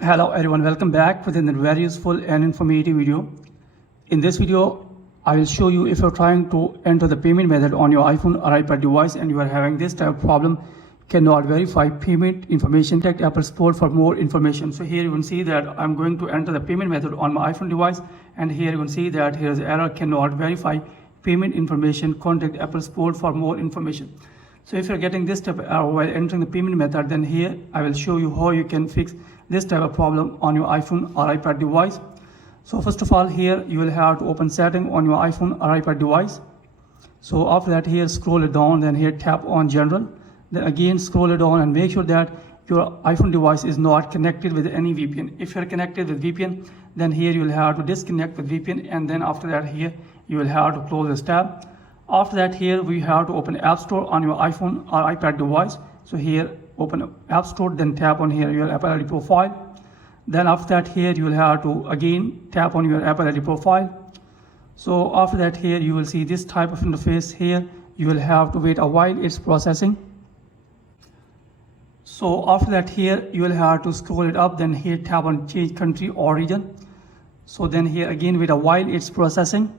Hello everyone, welcome back with another very useful and informative video. In this video, I will show you if you're trying to enter the payment method on your iPhone or iPad device and you are having this type of problem, cannot verify payment information. Contact Apple support for more information. So here you can see that I'm going to enter the payment method on my iPhone device, and here you can see that here's error, cannot verify payment information. Contact Apple support for more information. So if you're getting this type of error while entering the payment method, then here I will show you how you can fix this type of problem on your iPhone or iPad device. So first of all, here you will have to open setting on your iPhone or iPad device. So after that, here scroll it down, then here tap on general, then again scroll it down and make sure that your iPhone device is not connected with any VPN. If you're connected with VPN, then here you will have to disconnect with VPN, and then after that here you will have to close this tab. After that, here we have to open App Store on your iPhone or iPad device. So here open App Store, then tap on here your Apple ID profile. Then after that, here you will have to again tap on your Apple ID profile. So after that, here you will see this type of interface. Here you will have to wait a while, it's processing. So after that, here you will have to scroll it up, then here tap on change country or region. So then here again wait a while, it's processing.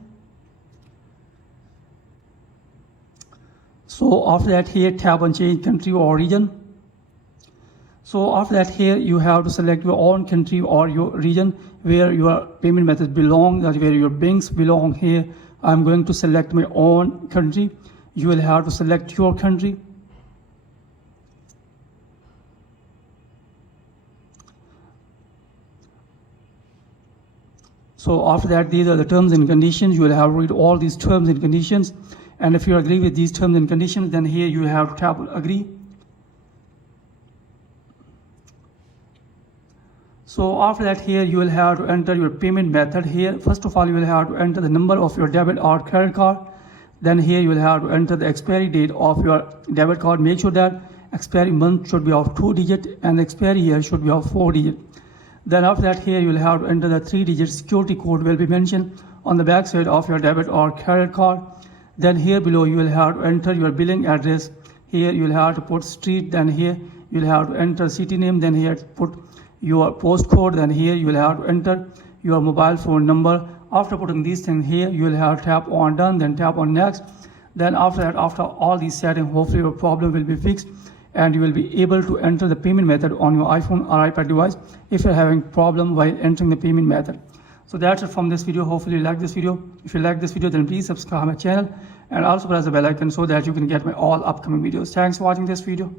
So after that, here tap on change country or region. So after that, here you have to select your own country or your region where your payment method belong, that where your banks belong. Here I'm going to select my own country. You will have to select your country. So after that, these are the terms and conditions. You will have to read all these terms and conditions. And if you agree with these terms and conditions, then here you have to tap on agree. So after that, here you will have to enter your payment method. Here, first of all, you will have to enter the number of your debit or credit card. Then here you will have to enter the expiry date of your debit card. Make sure that expiry month should be of 2 digits and expiry year should be of 4 digits. Then after that, here you will have to enter the 3-digit security code will be mentioned on the back side of your debit or credit card. Then here below you will have to enter your billing address. Here you will have to put street, then here you will have to enter city name, then here put your postcode, then here you will have to enter your mobile phone number. After putting these things here, you will have to tap on done, then tap on next. Then after that, after all these settings, hopefully your problem will be fixed and you will be able to enter the payment method on your iPhone or iPad device if you're having problem while entering the payment method. So that's it from this video. Hopefully you like this video. If you like this video, then please subscribe my channel and also press the bell icon so that you can get my all upcoming videos. Thanks for watching this video.